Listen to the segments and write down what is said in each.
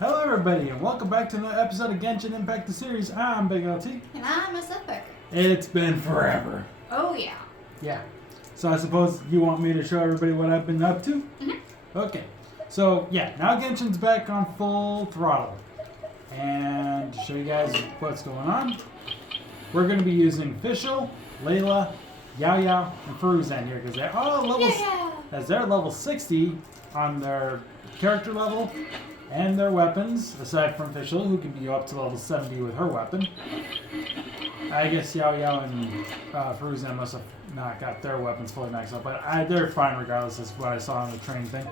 Hello everybody and welcome back to another episode of Genshin Impact the Series. I'm Big LT. And I'm a Epic. It's been forever. Oh yeah. Yeah. So I suppose you want me to show everybody what I've been up to? Mm-hmm. Okay. So yeah, now Genshin's back on full throttle. And to show you guys what's going on, we're going to be using Fischl, Layla, Yao Yao, and Fruzan here because they're all levels, as they're level 60 on their character level. And their weapons, aside from Fischl, who can be up to level 70 with her weapon. I guess Yao Yao and Fruzan must have not got their weapons fully maxed out, but they're fine regardless. That's what I saw on the train thing.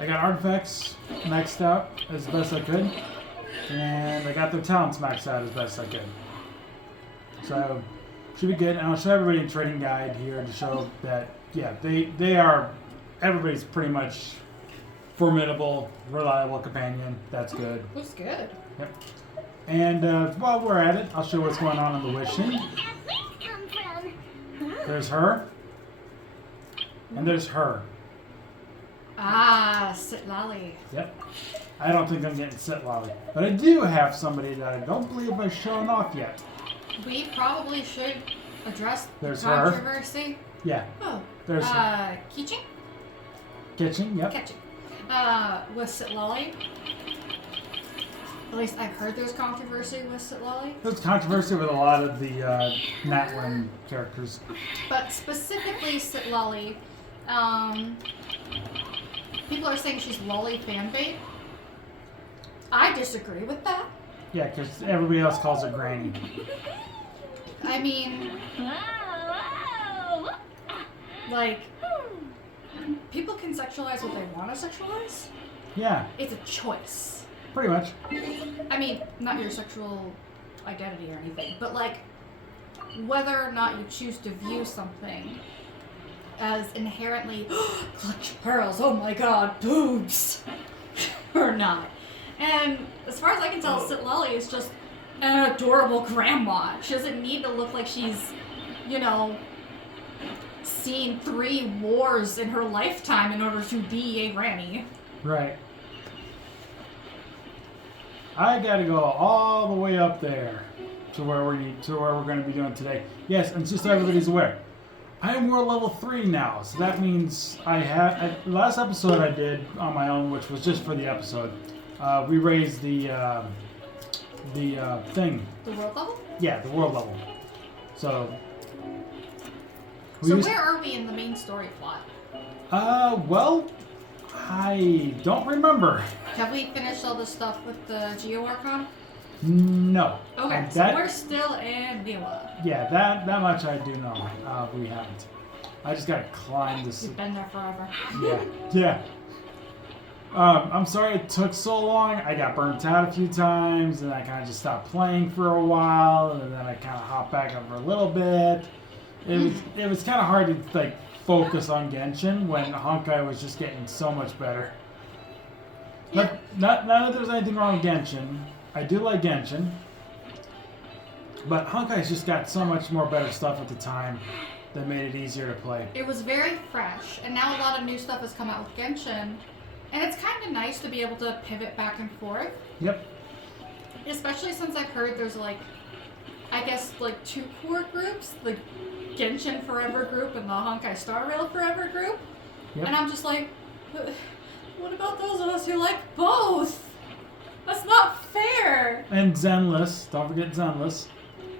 I got artifacts maxed out as best I could, and I got their talents maxed out as best I could. So, should be good. And I'll show everybody a trading guide here to show that, yeah, they are, everybody's pretty much formidable, reliable companion. That's good. Looks good. Yep. And while we're at it, I'll show you what's going on in the wishing. There's her. And there's her. Ah, Sitlali. Yep. I don't think I'm getting Sitlali. But I do have somebody that I don't believe I've shown off yet. We probably should address There's the her. controversy. Yeah. Oh. There's Kitchen? Kitchen, yep. Kitchen. With Sitlali. At least I've heard there's controversy with Sitlali. There's controversy with a lot of the Natwin characters. But specifically Sitlali, people are saying she's lolly fanbait. I disagree with that. Yeah, because everybody else calls her Granny. I mean, like, people can sexualize what they want to sexualize. Yeah, It's a choice. pretty much. I mean, not your sexual identity or anything, but like, whether or not you choose to view something as inherently clutch pearls, oh my god, boobs, or not. And as far as I can tell, Sitlali is just an adorable grandma. She doesn't need to look like she's, you know, seen 3 wars in her lifetime in order to be a granny. Right. I gotta go all the way up there to where we're going to be doing today. Yes, and just so everybody's aware, I am world level 3 now, so that means the last episode I did on my own, which was just for the episode. We raised the thing. The world level? Yeah, the world level. So. Where are we in the main story plot? Well, I don't remember. Have we finished all the stuff with the Geo Archon? No. Okay, And so we're still in Niwa. Yeah, that much I do know. We haven't. I just gotta climb this. You've been there forever. Yeah. I'm sorry it took so long. I got burnt out a few times, and I kind of just stopped playing for a while, and then I kind of hopped back up for a little bit. It was kind of hard to like focus on Genshin when Honkai was just getting so much better. Yeah. Not that there's anything wrong with Genshin. I do like Genshin. But Honkai's just got so much more better stuff at the time that made it easier to play. It was very fresh, and now a lot of new stuff has come out with Genshin, and it's kind of nice to be able to pivot back and forth. Yep. Especially since I've heard there's like, I guess like 2 core groups, the Genshin Forever group and the Honkai Star Rail Forever group. Yep. And I'm just like, what about those of us who like both? That's not fair. And Zenless. Don't forget Zenless.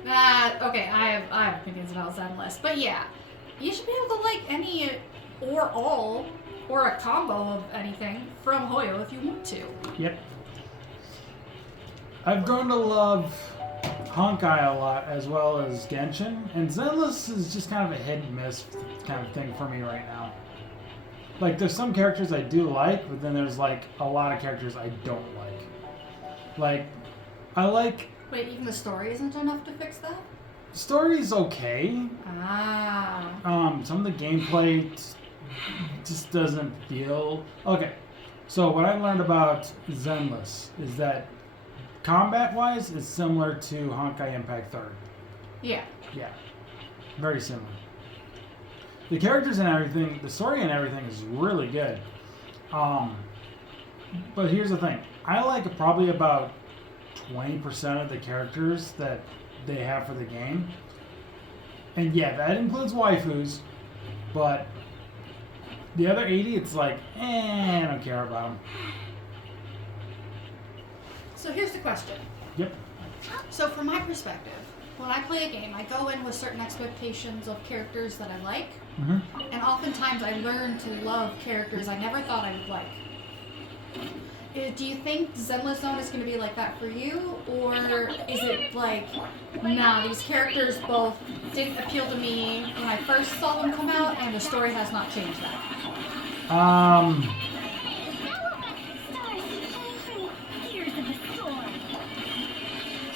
Okay, I have opinions about Zenless, but yeah, you should be able to like any or all or a combo of anything from Hoyo if you want to. Yep. I've grown to love Honkai a lot as well as Genshin, and Zenless is just kind of a hit and miss kind of thing for me right now. Like, there's some characters I do like, but then there's like a lot of characters I don't like. Like, I like... Wait, even the story isn't enough to fix that? Story's okay. Ah. Some of the gameplay just doesn't feel... Okay, so what I learned about Zenless is that combat-wise, it's similar to Honkai Impact 3rd. Yeah. Yeah, very similar. The characters and everything, the story and everything is really good. But here's the thing. I like probably about 20% of the characters that they have for the game. And yeah, that includes waifus. But the other 80, it's like, I don't care about them. So here's the question. Yep. So from my perspective, when I play a game, I go in with certain expectations of characters that I like. Mm-hmm. And oftentimes I learn to love characters I never thought I would like. Do you think Zenless Zone is going to be like that for you? Or is it like, nah, these characters both didn't appeal to me when I first saw them come out, and the story has not changed that?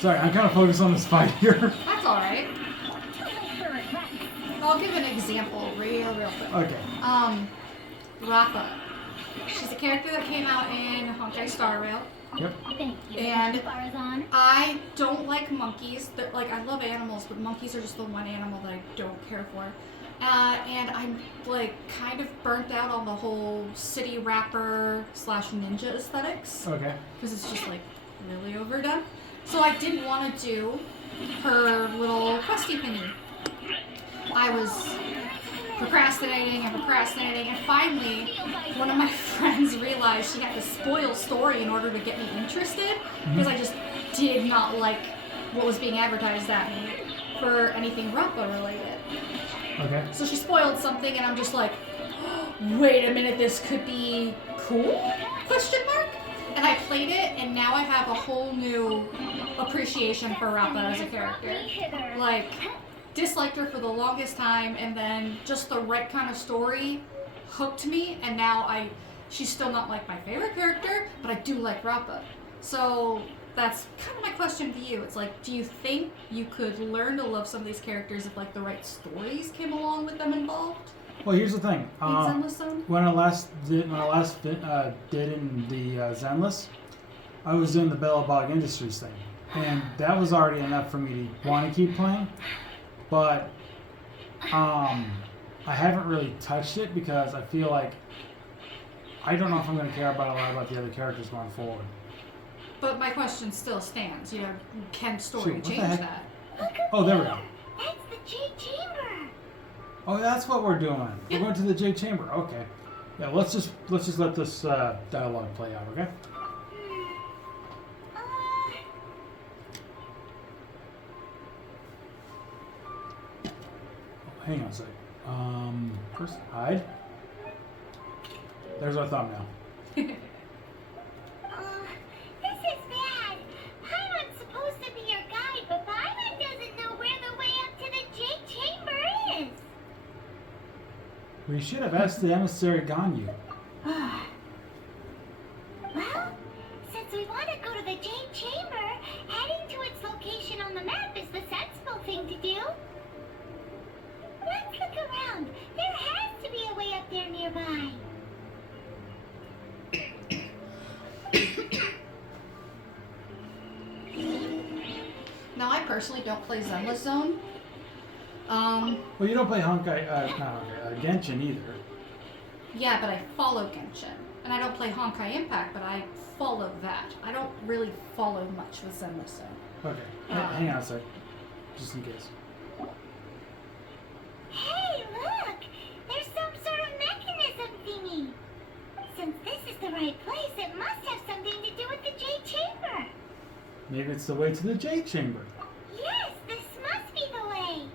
Sorry, I'm kind of focused on this fight here. That's alright. I'll give an example real quick. Okay. Rappa. She's a character that came out in Honkai Star Rail. Yep. And I don't like monkeys. Like, I love animals, but monkeys are just the one animal that I don't care for. And I'm like kind of burnt out on the whole city rapper / ninja aesthetics. Okay. Because it's just like really overdone. So I didn't want to do her little questy thingy. I was procrastinating, and finally one of my friends realized she had to spoil story in order to get me interested, because I just did not like what was being advertised at me for anything Rappa related. Okay. So she spoiled something, and I'm just like, wait a minute, this could be cool? Question mark? And I played it, and now I have a whole new appreciation for Rappa as a character. Like, disliked her for the longest time, and then just the right kind of story hooked me, and now she's still not like my favorite character, but I do like Rappa. So that's kind of my question to you. It's like, do you think you could learn to love some of these characters if like the right stories came along with them involved? Well, here's the thing. In Zenless Zone? When I last did in the Zenless, I was doing the Bellabog Industries thing, and that was already enough for me to want to keep playing. But I haven't really touched it because I feel like I don't know if I'm going to care about a lot about the other characters going forward. But my question still stands. You know, can story change that? Oh, there we go. That's the J Chamber. Oh, that's what we're doing. We're going to the J Chamber. Okay. Yeah, let's just let this dialogue play out. Okay. Hang on a sec. First, hide. There's our thumbnail. This is bad. Paimon's supposed to be your guide, but Paimon doesn't know where the way up to the J Chamber is. We should have asked the emissary Ganyu. Well, since we want to go to the J Chamber, heading to its location on the map is the sensible thing to do. Let's look around. There has to be a way up there nearby. Now, I personally don't play Zenless Zone. Well, you don't play Genshin either. Yeah, but I follow Genshin. And I don't play Honkai Impact, but I follow that. I don't really follow much with Zenless Zone. Okay. Hang on a sec. Just in case. Hey, look! There's some sort of mechanism thingy. Since this is the right place, it must have something to do with the J Chamber. Maybe it's the way to the J Chamber. Yes, this must be the way.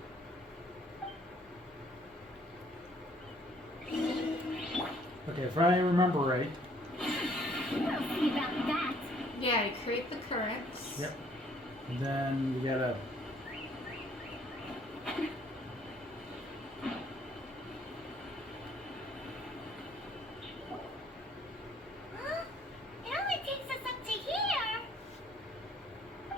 Okay, if I remember right. We'll see about that. Yeah, you create the currents. Yep. And then we gotta. Huh? It only takes us up to here.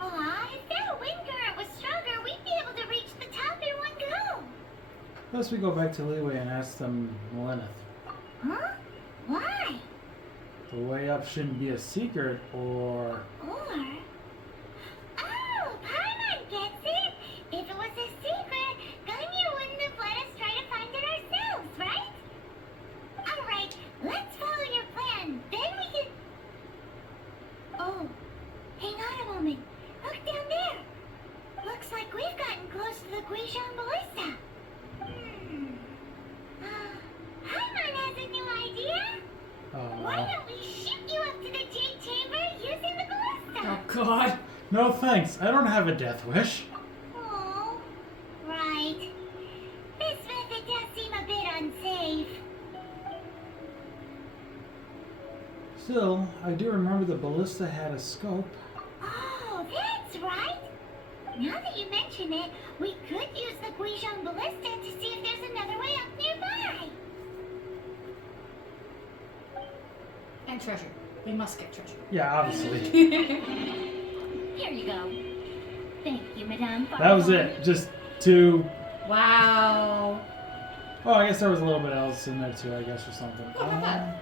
Aw, if that wind current was stronger, we'd be able to reach the top in one go. Plus, we go back to Leeway and ask them Melinith. Huh? Why? The way up shouldn't be a secret, or. Or... Oh, Paimon gets it! If it was a secret, Ganyu wouldn't have let us try to find it ourselves, right? Alright, let's follow your plan. Then we can... God. No thanks. I don't have a death wish. Oh, right. This method does seem a bit unsafe. Still, I do remember the ballista had a scope. Oh, that's right. Now that you mention it, we could use the Guizhong ballista to see if there's another way up nearby. And treasure. We must get treasure. Yeah, obviously. Here you go. Thank you, Madame. That was it. Just 2. Wow. Oh, I guess there was a little bit else in there too, I guess, or something. Oh, not bad.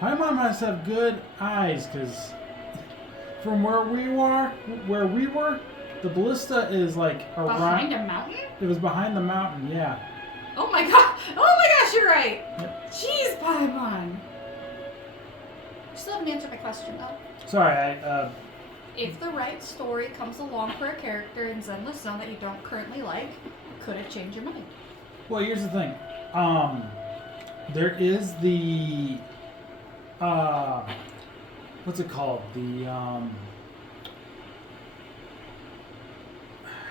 Paimon must have good eyes, because from where we were, the ballista is like around. Behind a mountain? It was behind the mountain, yeah. Oh my god. Oh my gosh, you're right. Yep. Jeez, Paimon. You still haven't answered my question, though. Sorry, If the right story comes along for a character in Zenless Zone that you don't currently like, could it change your mind? well, here's the thing. There is the, what's it called? The, I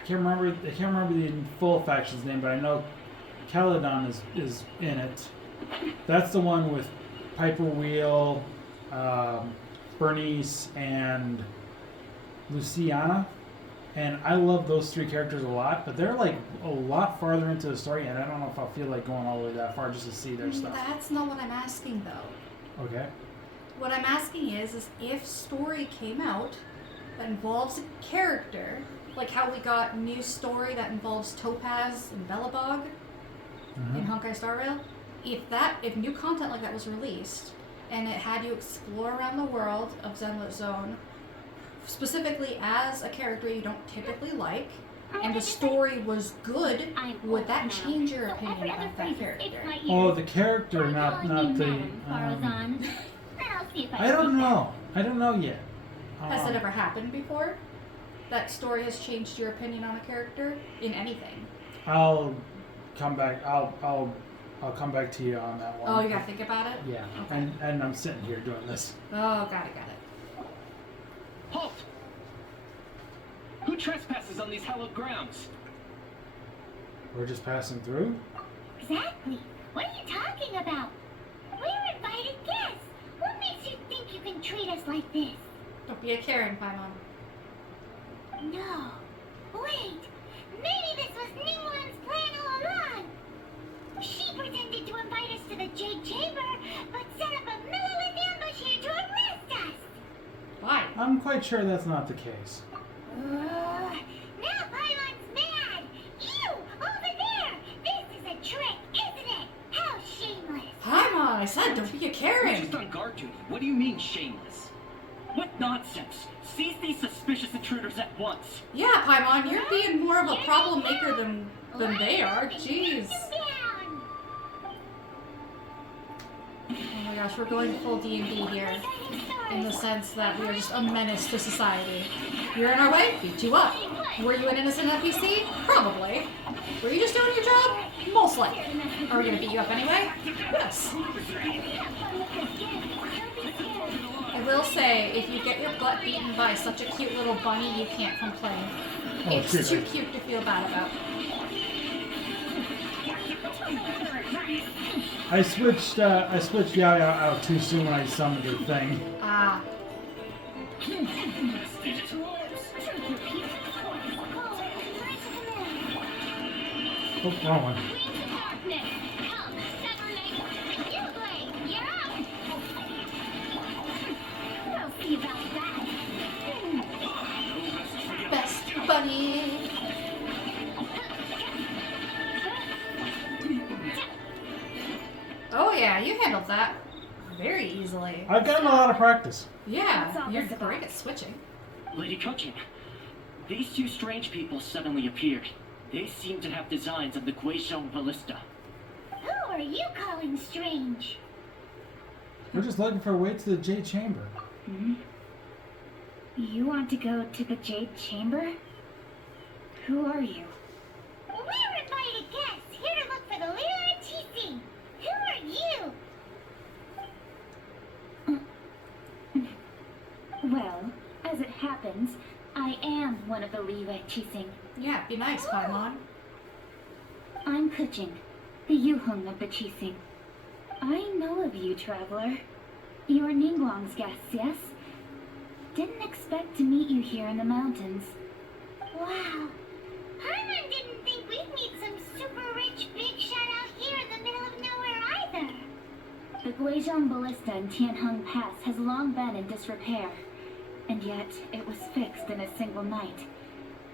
can't remember the full faction's name, but I know Caledon is in it. That's the one with Piper Wheel, Bernice, and Luciana. And I love those 3 characters a lot, but they're like a lot farther into the story, and I don't know if I feel like going all the way that far just to see their stuff. That's not what I'm asking, though. Okay. What I'm asking is if story came out that involves a character, like how we got new story that involves Topaz and Belobog in Honkai Star Rail, if new content like that was released and it had you explore around the world of Zenless Zone, specifically as a character you don't typically like, and the story was good, would that change your opinion about that character? Oh, the character, not the. I don't know. I don't know yet. Has it ever happened before? That story has changed your opinion on a character in anything? I'll come back. I'll come back to you on that one. Oh, you gotta think about it? Yeah. Okay. And I'm sitting here doing this. Oh, got it. Halt! Who trespasses on these hallowed grounds? We're just passing through. Exactly. What are you talking about? We're invited guests. What makes you think you can treat us like this? Don't be a Karen, Paimon. No. Wait. Maybe this was Ningguang's plan all along. She pretended to invite us to the Jade Chamber, but set up a Millowith ambush here to arrest us. Why? I'm quite sure that's not the case. Now Paimon's mad. You, over there. This is a trick, isn't it? How shameless. Paimon, I said don't be a We're Karen. just on guard duty. What do you mean, shameless? What nonsense! Seize these suspicious intruders at once! Yeah, Paimon, you're being more of a problem maker than they are. Jeez. Down. Oh my gosh, we're going full D&D here. In the sense that we are just a menace to society. You're in our way, beat you up. Were you an innocent NPC? Probably. Were you just doing your job? Most likely. Are we gonna beat you up anyway? Yes. I will say, if you get your butt beaten by such a cute little bunny, you can't complain. Oh, It's shit. too cute to feel bad about. I switched Yao Yao out too soon when I summoned the thing. Ah. Oh, wrong one. Best bunny. Oh yeah, you handled that very easily. I've gotten a lot of practice. Yeah, you're great at switching. Lady Cooking, these 2 strange people suddenly appeared. They seem to have designs of the Guizhong ballista. Who are you calling strange? We're just looking for a way to the Jade Chamber. Hmm? You want to go to the Jade Chamber? Who are you? We're invited guests here to look for the leader of TC mountains. I am one of the Liyue Qixing. Yeah, be nice, Paimon. I'm Kuching, the Yuheng of the Qixing. I know of you, traveler. You're Ningguang's guests, yes? Didn't expect to meet you here in the mountains. Wow. Paimon didn't think we'd meet some super rich big shot out here in the middle of nowhere either. The Guizhong Ballista in Tianheng Pass has long been in disrepair, and yet it was fixed in a single night.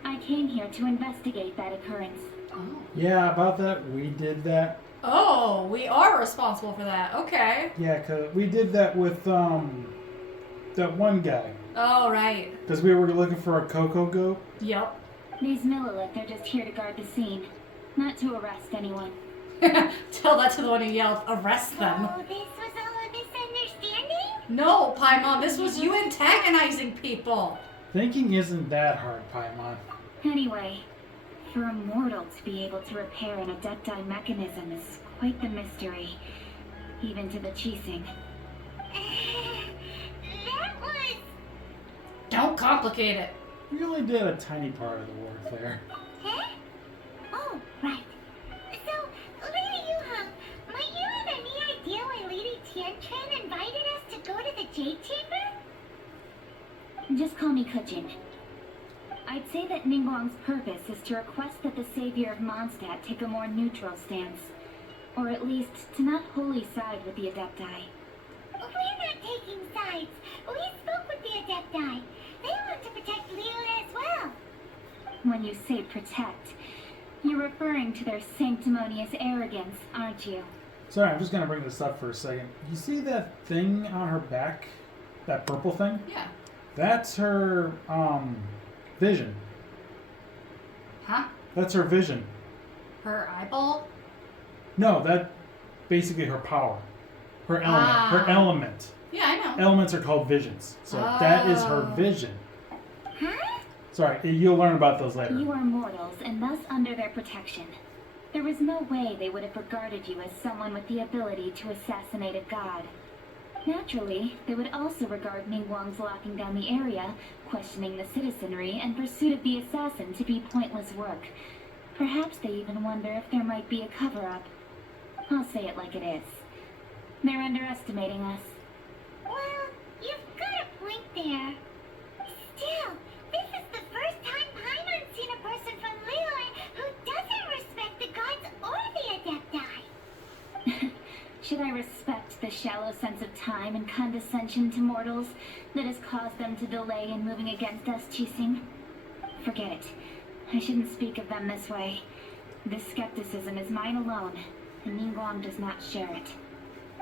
I came here to investigate that occurrence. Oh. Yeah, about that, we did that. Oh, we are responsible for that. Okay. Yeah, 'cause we did that with, that one guy. Oh, right. Because we were looking for a Coco Goat. Yep. These Millilith are just here to guard the scene, not to arrest anyone. Tell that to the one who yelled, arrest them. Oh, this was all a misunderstanding? No, Paimon, this was you antagonizing people. Thinking isn't that hard, Paimon. Anyway, for a mortal to be able to repair an Adepti mechanism is quite the mystery, even to the Qixing. That was... Don't complicate it. We only did a tiny part of the work there. Huh? Oh, right. So, Lady Yuheng, might you have any idea why Lady Tiantren invited us to go to the Jade Chamber? Just call me Kuching. I'd say that Ningguang's purpose is to request that the savior of Mondstadt take a more neutral stance. Or at least, to not wholly side with the Adepti. We're not taking sides. We spoke with the Adepti. They want to protect Liyue as well. When you say protect, you're referring to their sanctimonious arrogance, aren't you? Sorry, I'm just going to bring this up for a second. You see that thing on her back? That purple thing? Yeah. That's her, vision. Huh? That's her vision. Her eyeball? No, that basically her power. Her element. Her Ah. element. Yeah, I know. Elements are called visions. So that is her Oh. vision. Huh? Sorry, you'll learn about those later. You are mortals, and thus under their protection. There was no way they would have regarded you as someone with the ability to assassinate a god. Naturally, they would also regard Ningguang's locking down the area, questioning the citizenry, and pursuit of the assassin to be pointless work. Perhaps they even wonder if there might be a cover-up. I'll say it like it is. They're underestimating us. Well, you've got a point there. Still, this is the first time Paimon's seen a person from Liyue who doesn't respect the gods or the Adepti. Should I respect the shallow sense of time and condescension to mortals that has caused them to delay in moving against us, Qixing? Forget it. I shouldn't speak of them this way. This skepticism is mine alone, and Ningguang does not share it.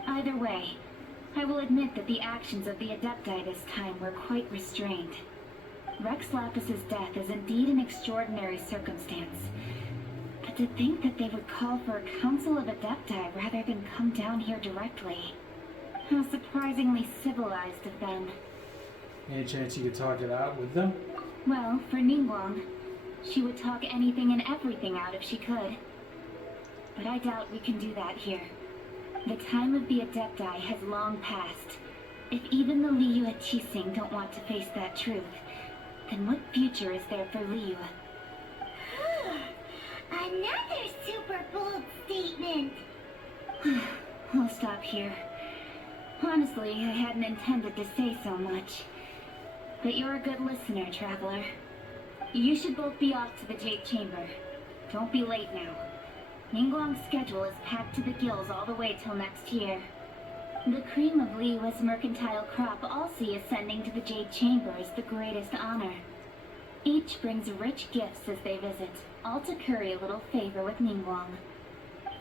Either way, I will admit that the actions of the Adepti this time were quite restrained. Rex Lapis's death is indeed an extraordinary circumstance. But to think that they would call for a council of Adepti rather than come down here directly. How surprisingly civilized of them. Any chance you could talk it out with them? Well, for Ningguang, she would talk anything and everything out if she could. But I doubt we can do that here. The time of the Adepti has long passed. If even the Liyue Qixing don't want to face that truth, then what future is there for Liyue? Another super bold statement. I'll stop here. Honestly, I hadn't intended to say so much. But you're a good listener, traveler. You should both be off to the Jade Chamber. Don't be late now. Ningguang's schedule is packed to the gills all the way till next year. The cream of Liyue's mercantile crop all see ascending to the Jade Chamber as the greatest honor. Each brings rich gifts as they visit, all to curry a little favor with Ningguang.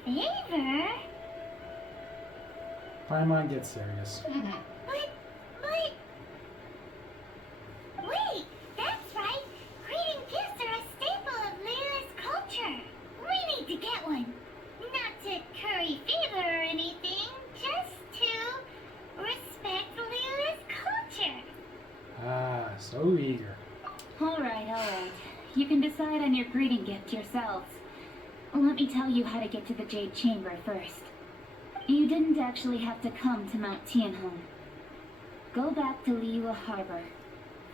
Favor? Paimon, get serious. Mhm. But... Wait, that's right. Greeting gifts are a staple of Liyue's culture. We need to get one. Not to curry favor or anything, just to respect Liyue's culture. Ah, so eager. Alright. You can decide on your greeting gift yourselves. Let me tell you how to get to the Jade Chamber first. You didn't actually have to come to Mount Tianheng. Go back to Liyue Harbor.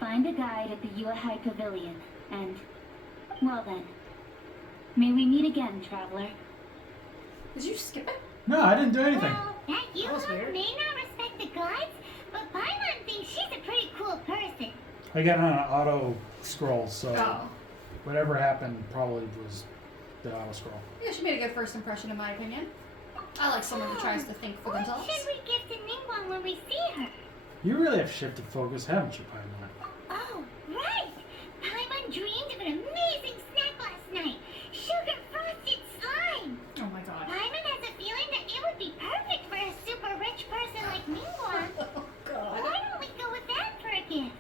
Find a guide at the Yuehai Pavilion, and... well then. May we meet again, traveler. Did you skip it? No, I didn't do anything. Well, that That was weird. may not respect the gods, but Paimon thinks she's a pretty cool person. I got on an auto scroll, so Oh. whatever happened probably was the auto scroll. Yeah, she made a good first impression in my opinion. I like someone who tries to think for What themselves. should we give to Ningguang when we see her? You really have shifted focus, haven't you, Paimon? Oh, right! Paimon dreamed of an amazing snack last night. Sugar frosted slime. Oh my god. Paimon has a feeling that it would be perfect for a super rich person like Ningguang. Oh god. Why don't we go with that for a gift?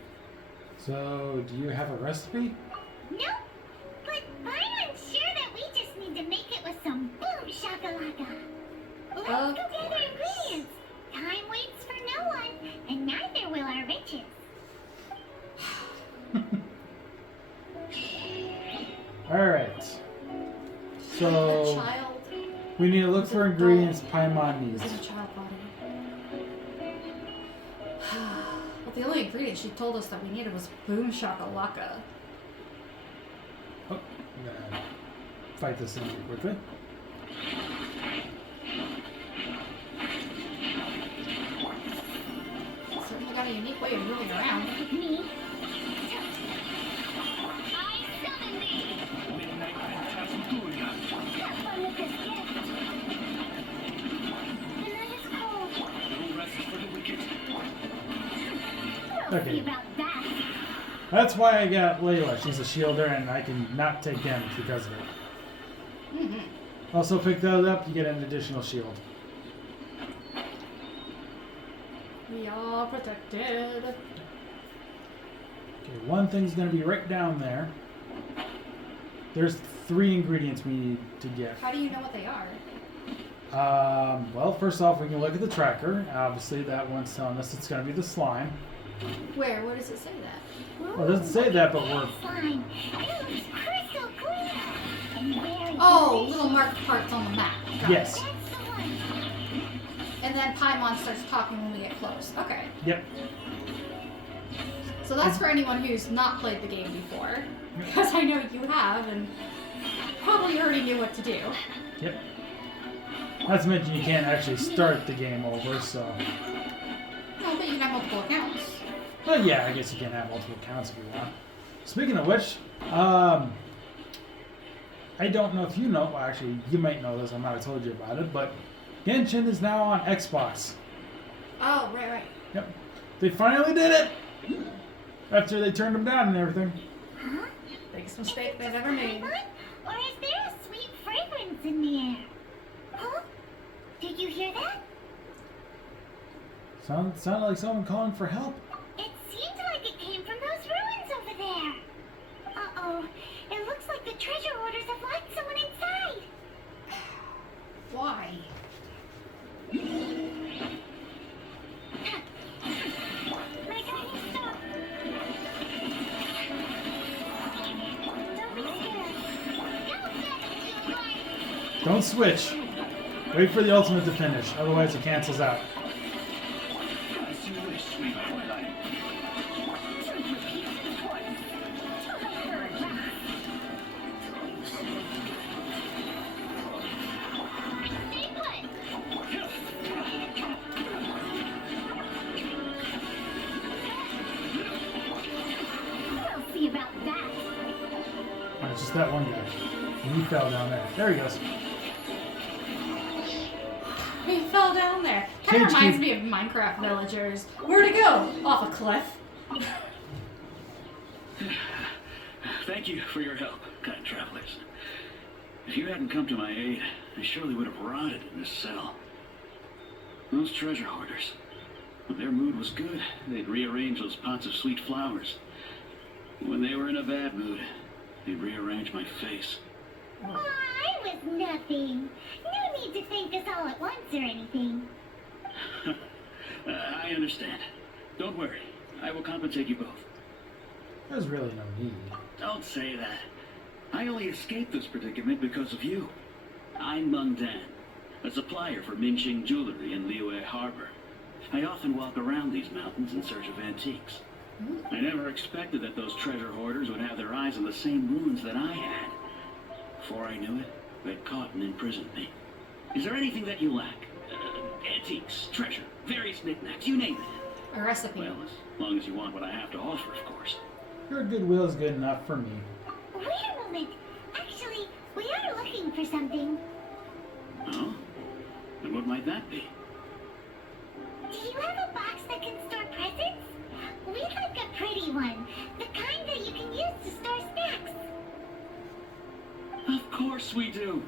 So, do you have a recipe? Nope. But Paimon's sure that we just need to make it with some boom shakalaka. Let's go gather ingredients. Time waits for no one, and neither will our riches. Alright. A So, child we need to look for ingredients Paimon who's needs. in a child body. But the only ingredient she told us that we needed was boom shakalaka. Oh, I'm gonna fight this thing really quickly. Certainly got a unique way of moving around. Me? I summon thee! Midnight Phantasmagoria. Have fun with this gift! The night is cold. No rest for the wicked. We'll Okay. see about that. That's why I got Layla. She's a shielder, and I can not take damage because of it. Mm-hmm. Also, pick those up, you get an additional shield. We are protected. Okay, one thing's gonna be right down there. There's 3 ingredients we need to get. How do you know what they are? Well, first off, we can look at the tracker. Obviously, that one's telling us it's gonna be the slime. Where? Where does it say that? Well, it doesn't say that, but we're... Slime. It looks crystal clear. And very Oh, delicious. little marked parts on the map. Got it. Yes. That's the one. And then Paimon starts talking when we get close. Okay. Yep. So that's for anyone who's not played the game before. Because I know you have and probably already knew what to do. Yep. Not to mention you can't actually start the game over, so... No, but you can have multiple accounts. Well, yeah, I guess you can have multiple accounts if you want. Speaking of which, I don't know if you know, well, actually, you might know this, I might have told you about it, but Genshin is now on Xbox. Oh, right. Yep. They finally did it! After they turned them down and everything. Huh? Biggest mistake they've ever made. Paimon? Or is there a sweet fragrance in the air? Huh? Did you hear that? Sounded like someone calling for help. It seemed like it came from those ruins over there. Uh-oh. It looks like the treasure hoarders have locked someone inside. Why? My guiding star. Don't be scared. Don't get too late. Don't switch. Wait for the ultimate to finish, otherwise it cancels out. As you wish, sweet Twilight. Stay put. We'll see about that. Oh, it's just that one guy. And he fell down there. There he goes. He fell down there. Kind of Cage reminds keep- me of Minecraft villagers. Where'd it go? Off a cliff. Thank you for your help, kind travelers. If you hadn't come to my aid, I surely would have rotted in this cell. Those treasure hoarders, when their mood was good, they'd rearrange those pots of sweet flowers. When they were in a bad mood, they'd rearrange my face. Oh, I was nothing. No need to thank us all at once or anything. I understand. Don't worry. I will compensate you both. There's really no need. Don't say that. I only escaped this predicament because of you. I'm Meng Dan, a supplier for Minqing jewelry in Liyue Harbor. I often walk around these mountains in search of antiques. I never expected that those treasure hoarders would have their eyes on the same wounds that I had. Before I knew it, they'd caught and imprisoned me. Is there anything that you lack? Antiques, treasure, various knickknacks, you name it. A recipe. Well, as long as you want what I have to offer, of course. Your goodwill is good enough for me. Wait a moment. Actually, we are looking for something. Oh? And what might that be? Do you have a box that can store presents? We'd like a pretty one. The kind that you can use to store snacks. Of course we do.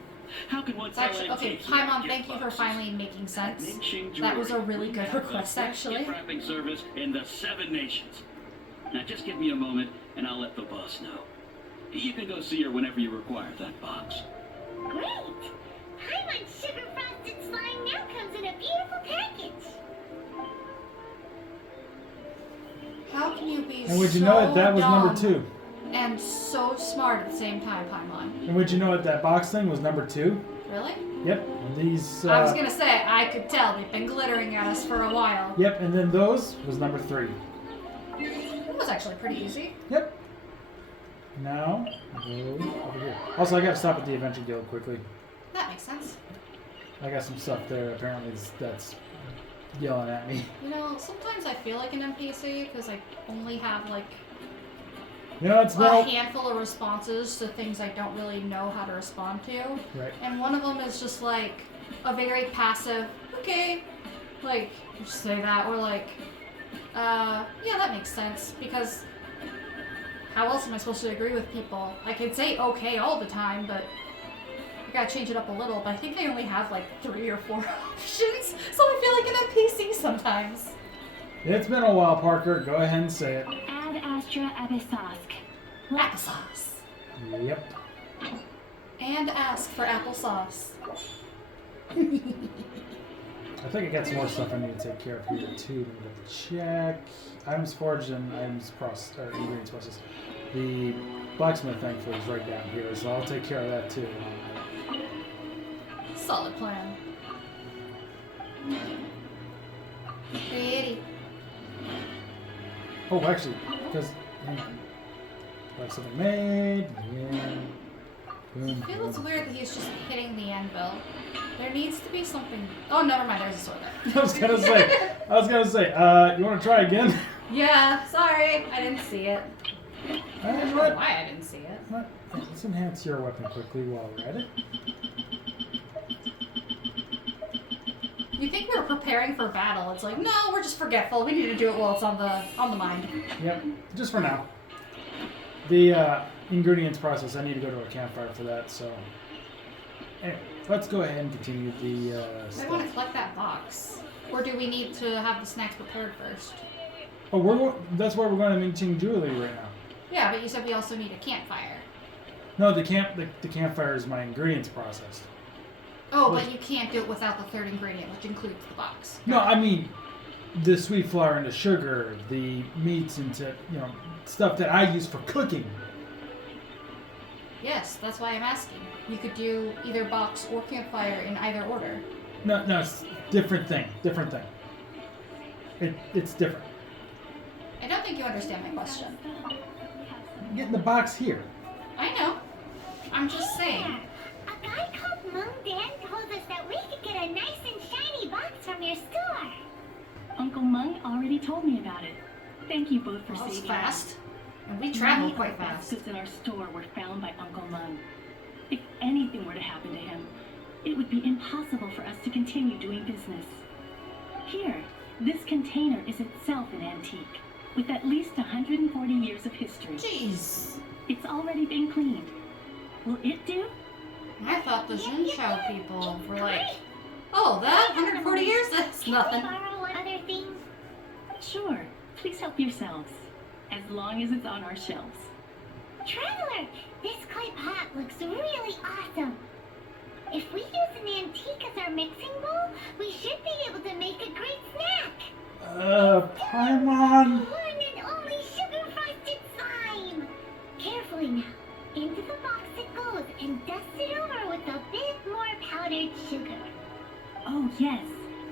How can one It's tell actually, okay, antiques hi without Mom, thank you for boxes? finally making sense. Minching That was a Jewelry. really good We have the request, best actually. gift wrapping service in the 7 nations. Now just give me a moment and I'll let the boss know. You can go see her whenever you require that box. Great! Paimon's sugar frosted slime now comes in a beautiful package. How can you be And would you so know it, that was number dumb 2. and so smart at the same time, Paimon? And would you know it, that box thing was number 2? Really? Yep. And these. I was gonna say, I could tell. They've been glittering at us for a while. Yep. And then those was number 3. It was actually pretty easy. Yep. Now go over here. Also, I gotta stop at the Adventure Guild quickly. That makes sense. I got some stuff there. Apparently, that's yelling at me. You know, sometimes I feel like an NPC because I only have like You know, it's a about handful of responses to things I don't really know how to respond to. right. And one of them is just like a very passive, okay, like, just say that, or like, yeah, that makes sense, because how else am I supposed to agree with people? I could say okay all the time, but I gotta change it up a little, but I think they only have like 3 or 4 options, so I feel like an NPC sometimes. It's been a while, Parker. Go ahead and say it. Ad Astra Abyssosque. Applesauce. Yep. And ask for applesauce. I think I got some more stuff I need to take care of here too. Let me double check. Items forged and items processed, or ingredients processed. The blacksmith, thankfully, is right down here, so I'll take care of that too. Solid plan. Pretty. Oh, actually, because like something made. Yeah. Boom. I feel it's weird that he's just hitting the anvil. There needs to be something. Oh, never mind. There's a sword there. I was gonna say. You want to try again? Yeah. Sorry, I didn't see it. I don't know What? why I didn't see it. What? Let's enhance your weapon quickly while we're at it. You think we're preparing for battle? It's like, no, we're just forgetful. We need to do it while it's on the mind. Yep, just for now. The ingredients process, I need to go to a campfire for that, so... Anyway, let's go ahead and continue the I stuff. want to collect that box. Or do we need to have the snacks prepared first? Oh, that's why we're going to Minching Jewelry right now. Yeah, but you said we also need a campfire. No, the campfire is my ingredients process. Oh, Well- but you can't do it without the third ingredient, which includes the box. No, I mean the sweet flour into sugar, the meats into, stuff that I use for cooking. Yes, that's why I'm asking. You could do either box or campfire in either order. No, it's different thing. It's different. I don't think you understand my question. I'm getting the box here. I know. I'm just saying. A guy called Moon Dan told us that we could get a nice and shiny box from your store. Uncle Mung already told me about it. Thank you both for That was saving fast. And we us. travel Many quite of the fast. boxes in our store were found by Uncle Mung. If anything were to happen to him, it would be impossible for us to continue doing business. Here, this container is itself an antique, with at least 140 years of history. Jeez. It's already been cleaned. Will it do? I thought the Zhenshao people were like, oh, that? 140 years? That's Can nothing. we borrow one other thing? Sure. Please help yourselves, as long as it's on our shelves. Traveler, this clay pot looks really awesome. If we use an antique as our mixing bowl, we should be able to make a great snack. Paimon. One and only sugar frosted slime. Carefully now. Into the box it goes and dust it over with a bit more powdered sugar. Oh yes,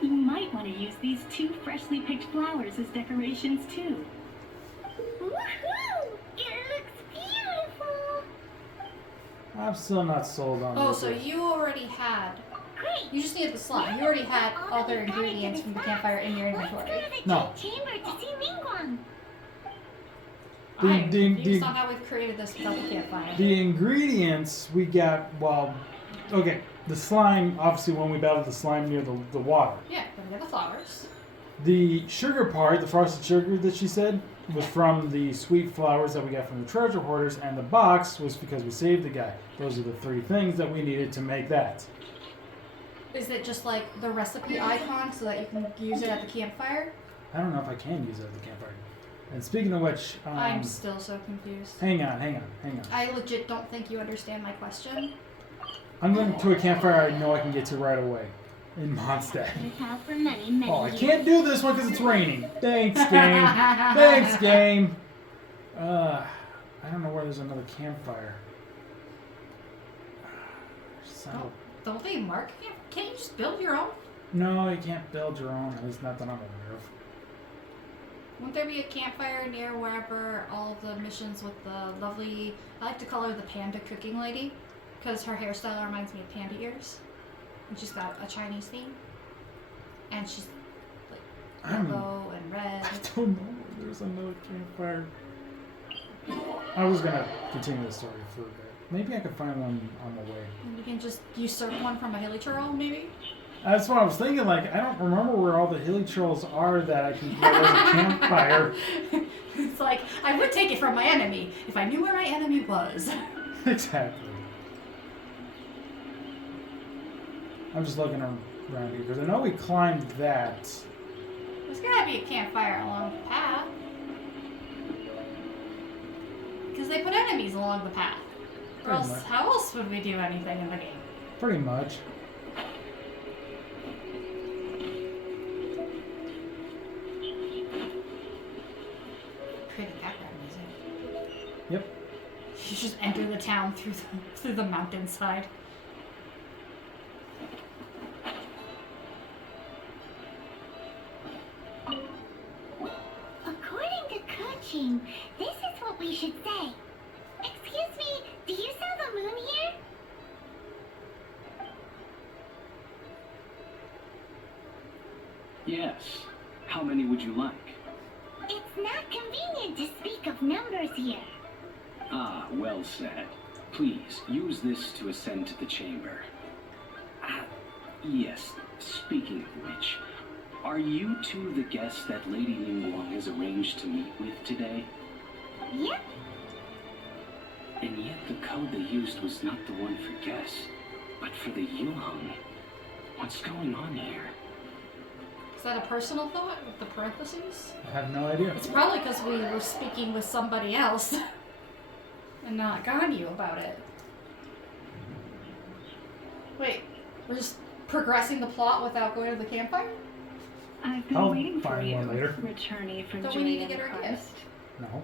you might want to use these 2 freshly picked flowers as decorations too. Woohoo! It looks beautiful. I'm still not sold on Oh, this. so you already had. Great. You just needed the slime. You already had other ingredients from the campfire in your Let's go inventory. to the No. Jade Chamber to see Mingguang. I'm the- confused on how we've created this without the campfire. The ingredients we got, well, okay, the slime, obviously when we battled the slime near the water. Yeah, then we have the flowers. The sugar part, the frosted sugar that she said, was from the sweet flowers that we got from the treasure hoarders, and the box was because we saved the guy. Those are the 3 things that we needed to make that. Is it just like the recipe icon so that you can use it at the campfire? I don't know if I can use it at the campfire. And speaking of which, I'm still so confused. hang on. I legit don't think you understand my question. I'm going to a campfire I know I can get to right away in Mondstadt. This house for many, many Oh, I years. can't do this one because it's raining. Thanks, game. Thanks, game. I don't know where there's another campfire. So, Don't they mark? Can't you just build your own? no, you can't build your own. At least not that I'm aware of. Wouldn't there be a campfire near wherever all of the missions with the lovely, I like to call her the panda cooking lady, because her hairstyle reminds me of panda ears. And she's got a Chinese theme. And she's like yellow and red. I don't know where there's another campfire. I was going to continue the story for a bit. Maybe I could find one on the way. And you can just usurp one from a hilly churl, maybe? That's what I was thinking. Like, I don't remember where all the hilly trolls are that I can get as a campfire. It's like, I would take it from my enemy if I knew where my enemy was. Exactly. I'm just looking around here because I know we climbed that. There's gotta be a campfire along the path. Because they put enemies along the path. Or Pretty else, much. how else would we do anything in the game? Pretty much. Pretty background music. Yep. You just enter the town through the mountainside. According to coaching, this is what we should say. Excuse me, do you sell the moon here? Yes. How many would you like? It's not convenient to speak of numbers here. Ah, well said. Please, use this to ascend to the chamber. Ah, yes. Speaking of which, are you two the guests that Lady Ningguang has arranged to meet with today? Yep. And yet the code they used was not the one for guests, but for the Yuheng. What's going on here? Is that a personal thought with the parentheses? I have no idea. It's probably because we were speaking with somebody else and not Ganyu about it. Wait, we're just progressing the plot without going to the campfire? I've been I'll waiting for find you, one later. returnee from Don't we need to Julian get her a Christ. gift? No.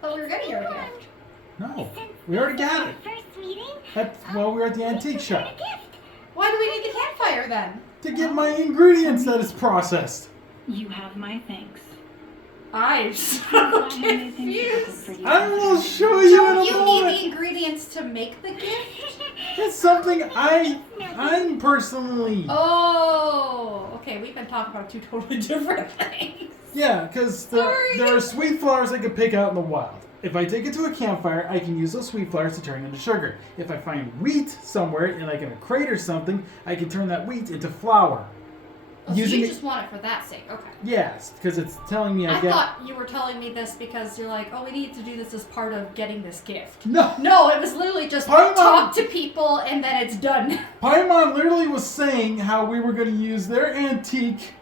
Thought we were getting her a gift. No. Since We already this is got our it. first meeting, Well, we were at the we antique prepared shop a gift. Why do we need the campfire then? to get my ingredients that is processed. You have my thanks. I'm so I made things difficult confused. for you. I will show you in Don't a you need moment. the ingredients to make the gift? It's something I'm personally. Oh, okay. We've been talking about 2 totally different things. Yeah, because Sorry. there are sweet flowers I can pick out in the wild. If I take it to a campfire, I can use those sweet flowers to turn into sugar. If I find wheat somewhere, like in a crate or something, I can turn that wheat into flour. Oh, so Using you it- just want it for that sake. Okay. Yes, because it's telling me I I get. thought you were telling me this because you're like, oh, we need to do this as part of getting this gift. No, No, it was literally just Paimon- talk to people and then it's done. Paimon literally was saying how we were going to use their antique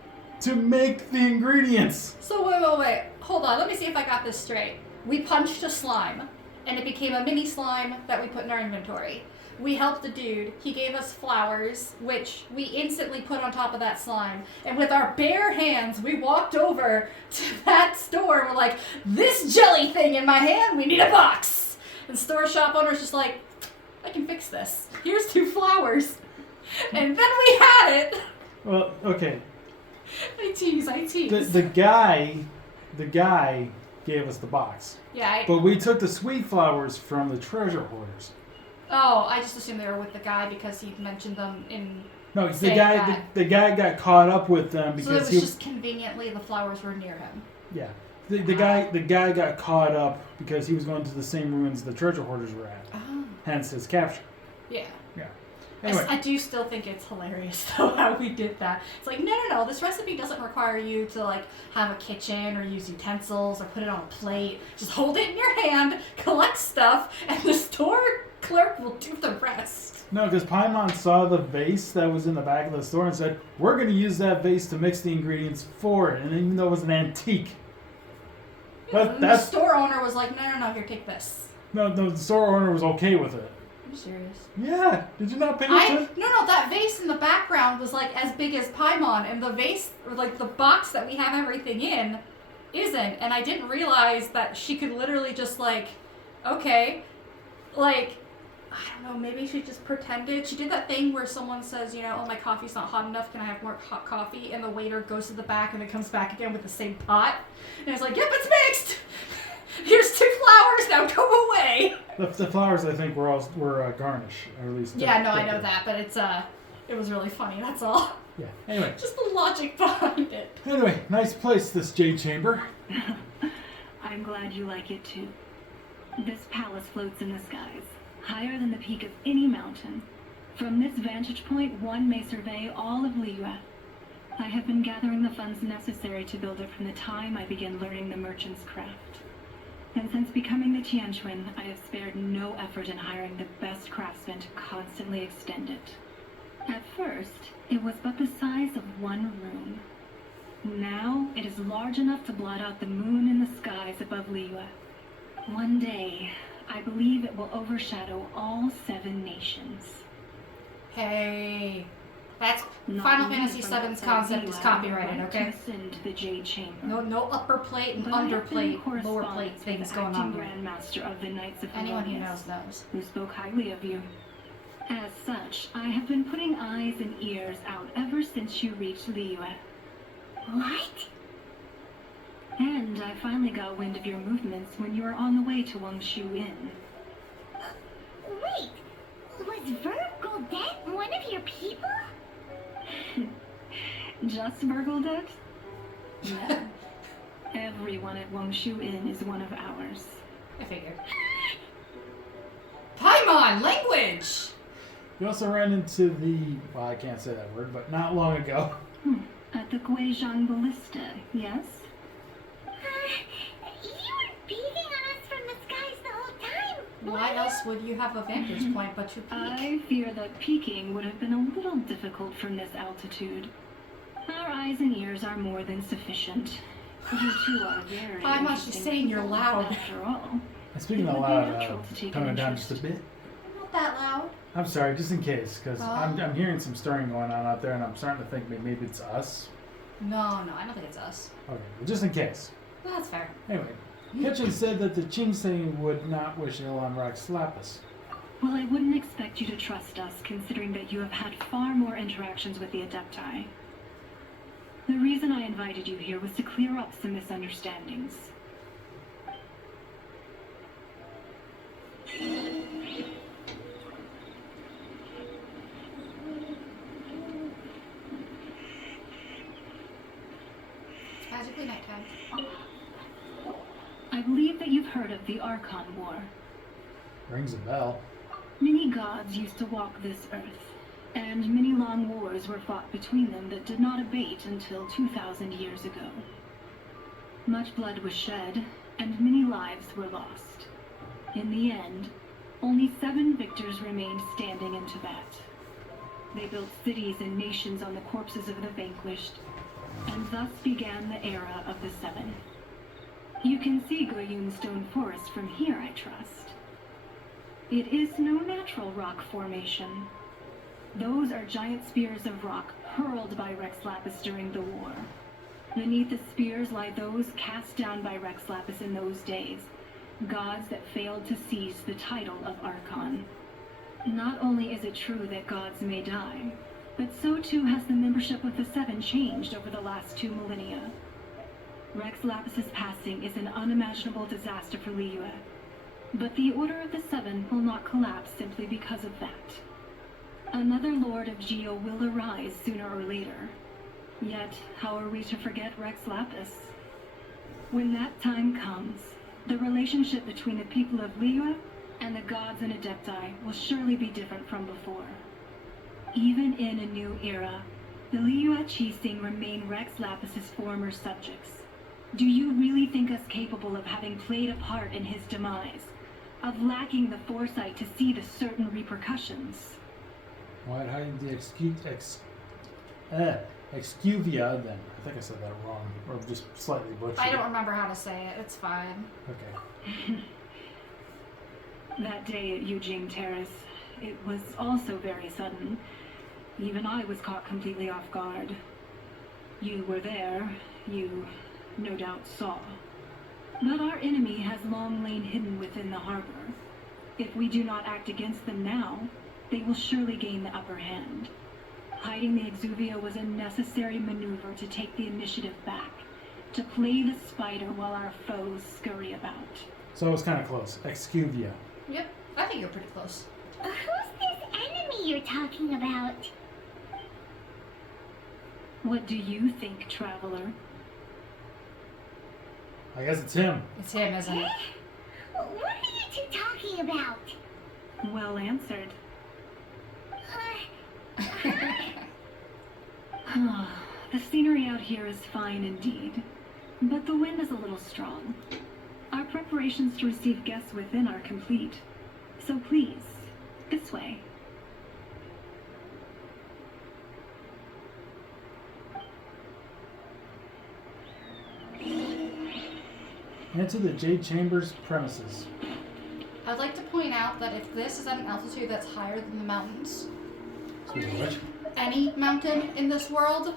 to make the ingredients. So wait. Hold on. Let me see if I got this straight. We punched a slime, and it became a mini slime that we put in our inventory. We helped the dude. He gave us flowers, which we instantly put on top of that slime. And with our bare hands, we walked over to that store. We're like, this jelly thing in my hand, we need a box. And store shop owner's just like, I can fix this. Here's 2 flowers. And then we had it. Well, okay. I tease. The guy gave us the box. Yeah. But we took the sweet flowers from the treasure hoarders. Oh, I just assumed they were with the guy because he mentioned them in. No, the Saying guy that. the guy got caught up with them So it because was just conveniently the flowers were near him. yeah. The guy got caught up because he was going to the same ruins the treasure hoarders were at. Oh. Hence his capture. Yeah. Yeah. Anyway, I do still think it's hilarious though how we did that. It's like no. This recipe doesn't require you to like have a kitchen or use utensils or put it on a plate. Just hold it in your hand, collect stuff, and the store clerk will do the rest. no, because Paimon saw the vase that was in the back of the store and said, "We're going to use that vase to mix the ingredients for it." And even though it was an antique, And the store owner was like, no, here, take this. no, the store owner was okay with it. Are you serious? Yeah, did you not pay attention? No, that vase in the background was like as big as Paimon, and the vase, or like the box that we have everything in, isn't. And I didn't realize that she could literally just like, okay, like, I don't know, maybe she just pretended. She did that thing where someone says, oh, my coffee's not hot enough, can I have more hot coffee? And the waiter goes to the back and then comes back again with the same pot. And it's like, yep, it's mixed! Here's 2 flowers, now go away! The flowers, I think, were garnish, or at least. Yeah, no, I know that, but it was really funny, that's all. Yeah, anyway. Just the logic behind it. Anyway, nice place, this jade chamber. I'm glad you like it too. This palace floats in the skies, higher than the peak of any mountain. From this vantage point, one may survey all of Liyue. I have been gathering the funds necessary to build it from the time I began learning the merchant's craft. And since becoming the Tianquan, I have spared no effort in hiring the best craftsmen to constantly extend it. At first, it was but the size of one room. Now, it is large enough to blot out the moon in the skies above Liyue. One day, I believe it will overshadow all 7 nations. Hey, that's Not Final only Fantasy from VII's outside concept is Liyue, copyrighted, right okay? to ascend to the Jade Chamber. No upper plate and But I have been in underplate, lower plate correspondence with things the going on acting here. Grandmaster of the Knights of Anyone who Felonious, knows. who spoke highly of you. As such, I have been putting eyes and ears out ever since you reached Liyue. What? And I finally got wind of your movements when you were on the way to Wangshu Inn. Wait, was Virgil Debt one of your people? Just Virgildet? No. Everyone at Wangshu Inn is one of ours. I figured. Paimon, language! We also ran into well, I can't say that word, but not long ago. At the Guizhang Ballista, yes? You were beating on us from the skies the whole time. Why else would you have a vantage point but to peek? I fear that peeking would have been a little difficult from this altitude. Our eyes and ears are more than sufficient. You two are very Paimon, she's interesting saying you're people, loud. After all. And speaking It of would be loud, natural to take tone an it down just a interest. bit. Not that loud. I'm sorry, just in case, because Oh. I'm hearing some stirring going on out there, and I'm starting to think maybe it's us. No, I don't think it's us. Okay, well, just in case. That's fair. Anyway, Kitchen said that the Chingsei would not wish ill on Rex Lapis. Well, I wouldn't expect you to trust us, considering that you have had far more interactions with the Adepti. The reason I invited you here was to clear up some misunderstandings. It's magically nighttime. I believe that you've heard of the Archon War. Rings a bell. Many gods used to walk this earth, and many long wars were fought between them that did not abate until 2,000 years ago. Much blood was shed, and many lives were lost. In the end, only 7 victors remained standing in Tibet. They built cities and nations on the corpses of the vanquished, and thus began the era of the 7. You can see Goyun Stone Forest from here, I trust. It is no natural rock formation. Those are giant spears of rock hurled by Rex Lapis during the war. Beneath the spears lie those cast down by Rex Lapis in those days, gods that failed to seize the title of Archon. Not only is it true that gods may die, but so too has the membership of the 7 changed over the last 2 millennia. Rex Lapis's passing is an unimaginable disaster for Liyue. But the Order of the Seven will not collapse simply because of that. Another Lord of Geo will arise sooner or later. Yet, how are we to forget Rex Lapis? When that time comes, the relationship between the people of Liyue and the gods and Adepti will surely be different from before. Even in a new era, the Liyue Qixing remain Rex Lapis's former subjects. Do you really think us capable of having played a part in his demise? Of lacking the foresight to see the certain repercussions? Why hiding the Excuvia then? I think I said that wrong, or just slightly butchered. I don't remember how to say it. It's fine. Okay. That day at Eugene Terrace, it was also very sudden. Even I was caught completely off guard. You were there. You no doubt saw. But our enemy has long lain hidden within the harbor. If we do not act against them now, they will surely gain the upper hand. Hiding the Exuvia was a necessary maneuver to take the initiative back, to play the spider while our foes scurry about. So it was kind of close. Excuvia. Yep, I think you're pretty close. Who's this enemy you're talking about? What do you think, traveler? I guess it's him. It's him, isn't it? What are you two talking about? Well answered. The scenery out here is fine indeed, but the wind is a little strong. Our preparations to receive guests within are complete. So please, this way. Enter the Jade Chamber's premises. I'd like to point out that if this is at an altitude that's higher than the mountains, Speaking of which, any mountain in this world,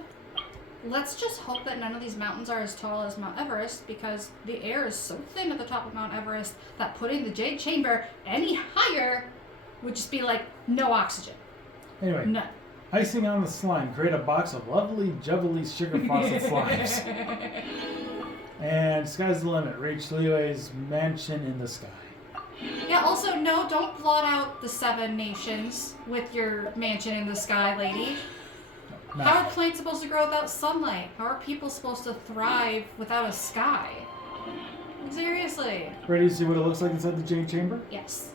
let's just hope that none of these mountains are as tall as Mount Everest, because the air is so thin at the top of Mount Everest that putting the Jade Chamber any higher would just be like no oxygen. anyway, None. icing on the slime, create a box of lovely, jubbly sugar faucet slimes. And sky's the limit. Reach Liyue's mansion in the sky. Yeah, also, no, don't blot out the 7 nations with your mansion in the sky, lady. No. How are plants supposed to grow without sunlight? How are people supposed to thrive without a sky? Seriously. Ready to see what it looks like inside the Jade Chamber? Yes.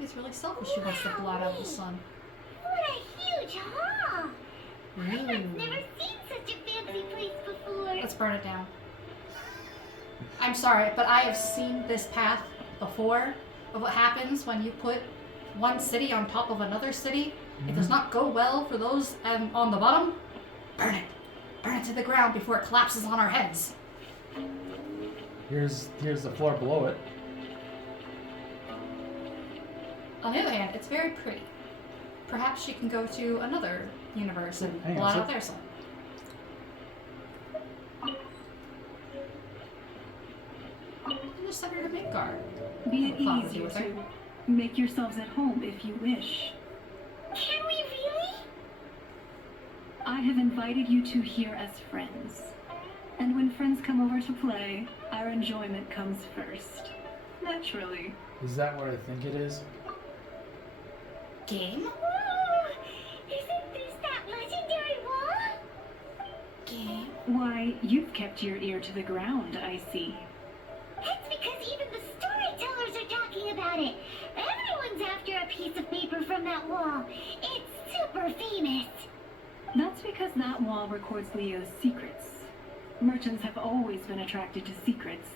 He's really selfish who wants to blot out the sun. What a huge hall! I've Ooh. never seen such a fancy place before. Let's burn it down. I'm sorry, but I have seen this path before of what happens when you put one city on top of another city. It does not go well for those on the bottom. Burn it. Burn it to the ground before it collapses on our heads. Here's the floor below it. On the other hand, it's very pretty. Perhaps she can go to another universe and Hang on, blot so- out their sun. And just send her to Midgard. Be it Follow easy you with her. to make yourselves at home if you wish. Can we really? I have invited you two here as friends. And when friends come over to play, our enjoyment comes first. Naturally. Is that what I think it is? Game? Whoa! Isn't this that legendary wall? Game? Why, you've kept your ear to the ground, I see. That's because even the storytellers are talking about it. Everyone's after a piece of paper from that wall. It's super famous. That's because that wall records Leo's secrets. Merchants have always been attracted to secrets.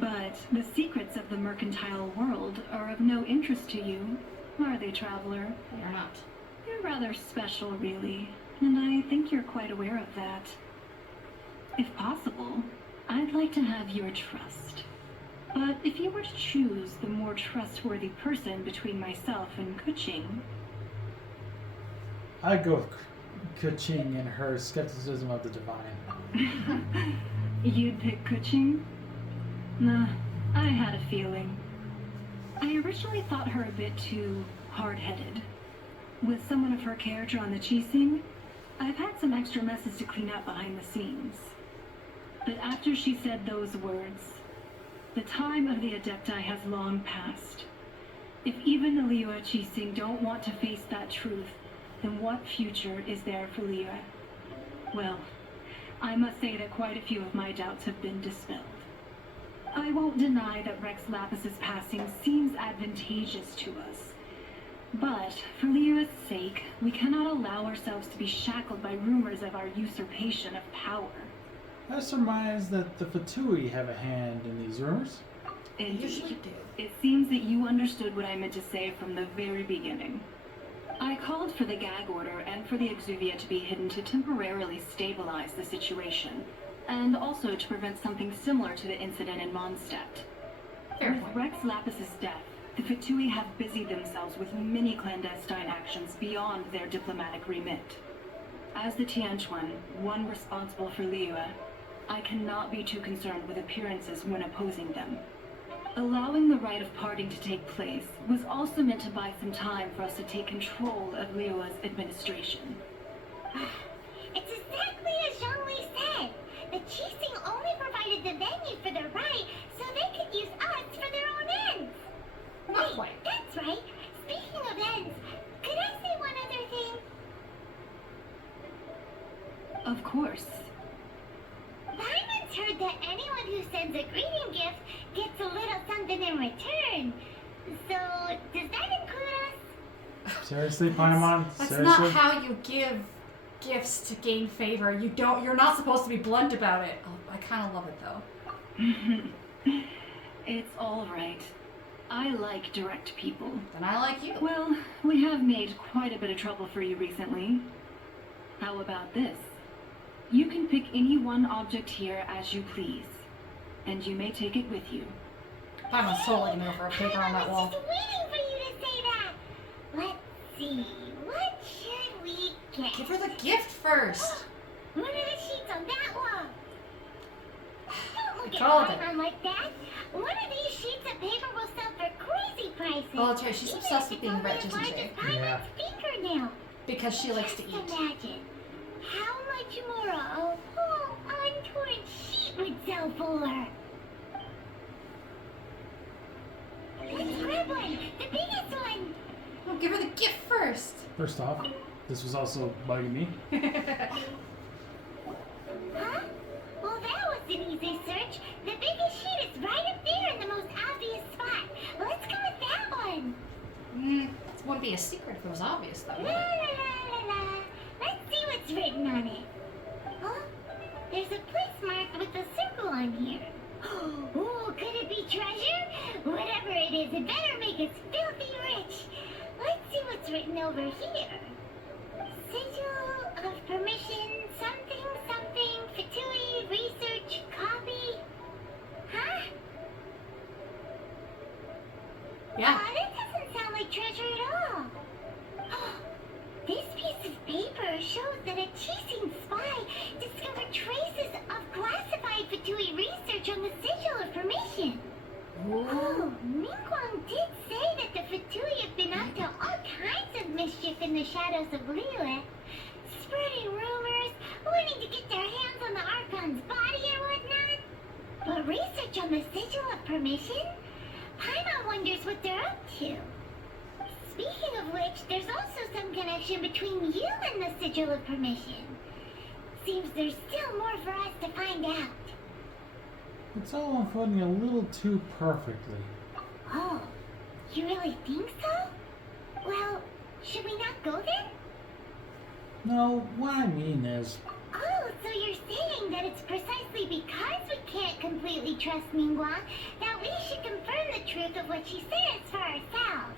But the secrets of the mercantile world are of no interest to you, are they, traveler? You're not. You're rather special, really, and I think you're quite aware of that. If possible, I'd like to have your trust. But if you were to choose the more trustworthy person between myself and Kuching, I'd go with Kuching and her skepticism of the divine. you'd pick Kuching? Nah, I had a feeling. I originally thought her a bit too hard-headed. With someone of her character on the Qixing, I've had some extra messes to clean up behind the scenes. But after she said those words, the time of the Adepti has long passed. If even the Liyue Qixing don't want to face that truth, then what future is there for Liyue? Well, I must say that quite a few of my doubts have been dispelled. I won't deny that Rex Lapis's passing seems advantageous to us. But, for Liyue's sake, we cannot allow ourselves to be shackled by rumors of our usurpation of power. I surmise that the Fatui have a hand in these rumors. They usually do. It seems that you understood what I meant to say from the very beginning. I called for the gag order and for the Exuvia to be hidden to temporarily stabilize the situation, and also to prevent something similar to the incident in Mondstadt. Fair With point. Rex Lapis's death, the Fatui have busied themselves with many clandestine actions beyond their diplomatic remit. As the Tianquan, one responsible for Liyue, I cannot be too concerned with appearances when opposing them. Allowing the rite of parting to take place was also meant to buy some time for us to take control of Liyue's administration. It's exactly as Zhongli said. The Qixing only provided the venue for their rite so they could use us for their own ends. Not Wait, quite. that's right. Speaking of ends, could I say one other thing? Of course. Paimon's heard that anyone who sends a greeting gift gets a little something in return. So, does that include us? Seriously, Paimon? That's Seriously? not how you give gifts to gain favor. You're not supposed to be blunt about it. Oh, I kind of love it though. It's all right. I like direct people. Then I like you. Well, we have made quite a bit of trouble for you recently. How about this? You can pick any one object here as you please, and you may take it with you. Paimon's totally gonna go for a paper on that I wall. was just waiting for you to say that. Let's see. What should we get? Give her the gift first. What are the sheets on that wall? Don't look Called at it. Paimon like that. One of these sheets of paper will sell for crazy prices. Oh, that's right. She's Even obsessed if with it's being only rich, as isn't large she? as Paimon's Yeah. fingernail. Because she likes to Just eat. imagine how much more a whole untorn sheet would sell for. Let's grab one, the biggest one. Oh, give her the gift first. First off, this was also bugging me. Huh? Well, that was an easy search. The biggest sheet is right up there in the most obvious spot. Let's go with that one. It wouldn't be a secret if it was obvious though. La la la la la. Let's see what's written on it. Huh? There's a place marked with a circle on here. Oh, could it be treasure? Whatever it is, it better make us filthy rich. Let's see what's written over here. Sigil of permission, something, something, Fatui, research, copy. Huh? Yeah. That doesn't sound like treasure at all. This piece of paper shows that a Qixing spy discovered traces of classified Fatui research on the Sigil of Permission. Oh, Ningguang did say that the Fatui have been up to all kinds of mischief in the shadows of Liyue, spreading rumors, wanting to get their hands on the Archon's body or whatnot. But research on the Sigil of Permission? Paimon wonders what they're up to. Speaking of which, there's also some connection between you and the Sigil of Permission. Seems there's still more for us to find out. It's all unfolding a little too perfectly. Oh, you really think so? Well, should we not go then? No, what I mean is, Oh, so you're saying that it's precisely because we can't completely trust Ningguang that we should confirm the truth of what she says for ourselves.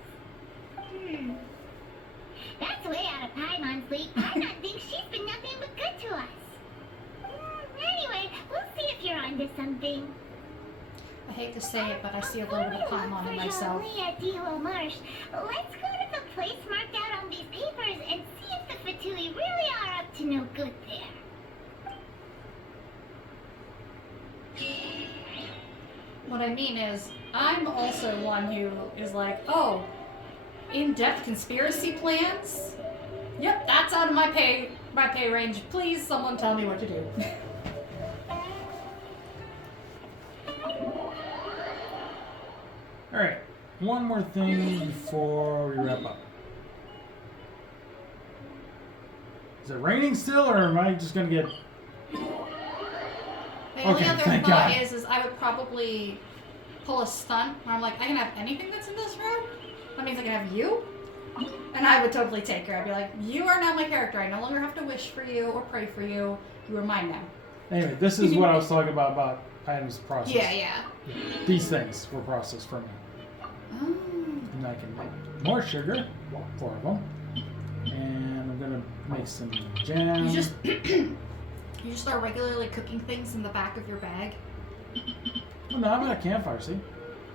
That's way out of Paimon's league. Paimon thinks she's been nothing but good to us. Anyway, we'll see if you're onto something. I hate to say it, but I see a little bit of Paimon in myself. At Dihua Marsh. Let's go to the place marked out on these papers and see if the Fatui really are up to no good there. What I mean is, I'm also one who is like, oh, in-depth conspiracy plans? Yep, that's out of my pay my pay range. Please, someone tell me what to do. Alright, one more thing before we wrap up. Is it raining still, or am I just gonna get... The only Okay, other thank thought God. is I would probably pull a stunt where I'm like, I can have anything that's in this room. That means I can have you. And I would totally take her. I'd be like, you are now my character. I no longer have to wish for you or pray for you. You are mine now. Anyway, this is what I was talking about items processed. Yeah. These things were processed for me. Oh. And I can make more sugar, 4 of them. And I'm gonna make some jam. You just you just start regularly cooking things in the back of your bag. Oh, no, I'm at a campfire, see?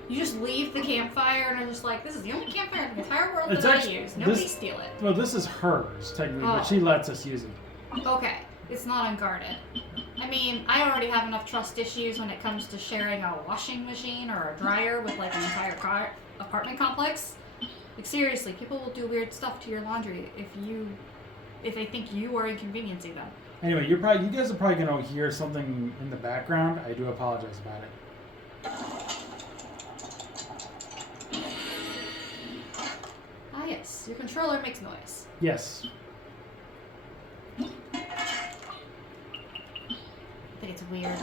You just leave the campfire and are just like, this is the only campfire in the entire world It's that actually- I use. Nobody this- steal it. Well, this is hers, technically, Oh. but she lets us use it. Okay, it's not unguarded. I mean, I already have enough trust issues when it comes to sharing a washing machine or a dryer with like an entire apartment complex. Like seriously, people will do weird stuff to your laundry if they think you are inconveniencing them. Anyway, you guys are probably gonna hear something in the background. I do apologize about it. Ah yes, your controller makes noise. Yes. I think it's weird.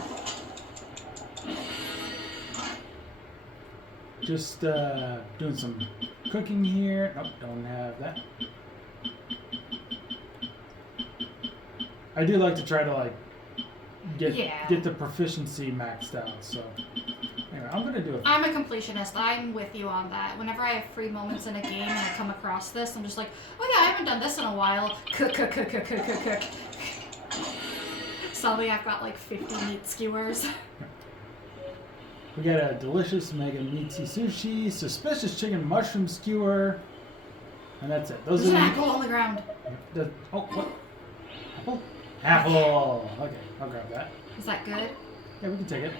Just doing some cooking here. Nope, don't have that. I do like to try to like Yeah. get the proficiency maxed out. So anyway, I'm gonna do it. I'm a completionist. I'm with you on that. Whenever I have free moments in a game and I come across this, I'm just like, oh yeah, I haven't done this in a while. Cook. Suddenly I've got like 50 meat skewers. We got a delicious mega meaty sushi, suspicious chicken mushroom skewer, and that's it. Those There's are an the, apple on the ground. oh, what? Apple? Apple. Okay, I'll grab that. Is that good? Yeah, we can take it.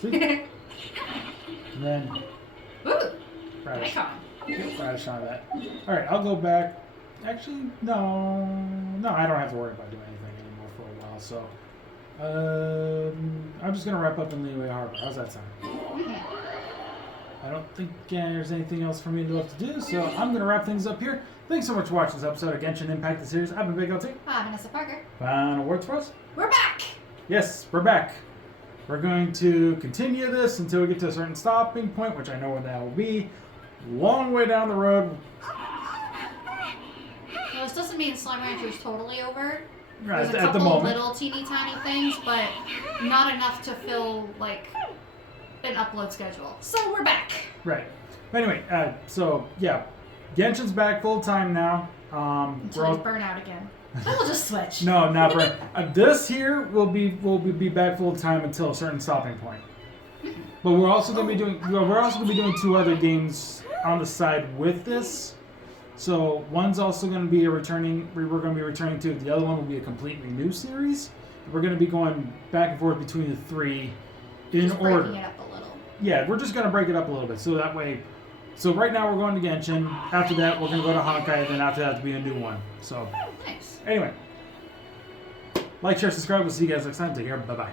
See? And then Ooh, radish. icon. Yep, radish on that. Alright, I'll go back. Actually, no, I don't have to worry about doing anything anymore for a while, so I'm just gonna wrap up in Leeway Harbor. How's that sound? I don't think there's anything else for me to have to do, so I'm gonna wrap things up here. Thanks so much for watching this episode of Genshin Impact the Series. I've been Big LT. Vanessa Parker. Final words for us? We're back! Yes, we're back. We're going to continue this until we get to a certain stopping point, which I know when that will be. Long way down the road. Well, this doesn't mean Slime Rancher is totally over. Right, There's a at the couple moment. little teeny tiny things, but not enough to fill, like, an upload schedule. So we're back! Right. But anyway, so yeah, Genshin's back full time now. Until we burn out again. Then we'll just switch. No, not burn. This here will be back full time until a certain stopping point. But we're also going to be doing 2 other games on the side with this. So one's also going to be we're going to be returning to. The other one will be a completely new series. We're going to be going back and forth between the 3 in Just order. breaking it up a little. Yeah, we're just going to break it up a little bit. So that way. So right now we're going to Genshin. After that we're going to go to Honkai, and then after that to be a new one. So Nice. anyway, like, share, subscribe. We'll see you guys next time. Take care. Bye bye.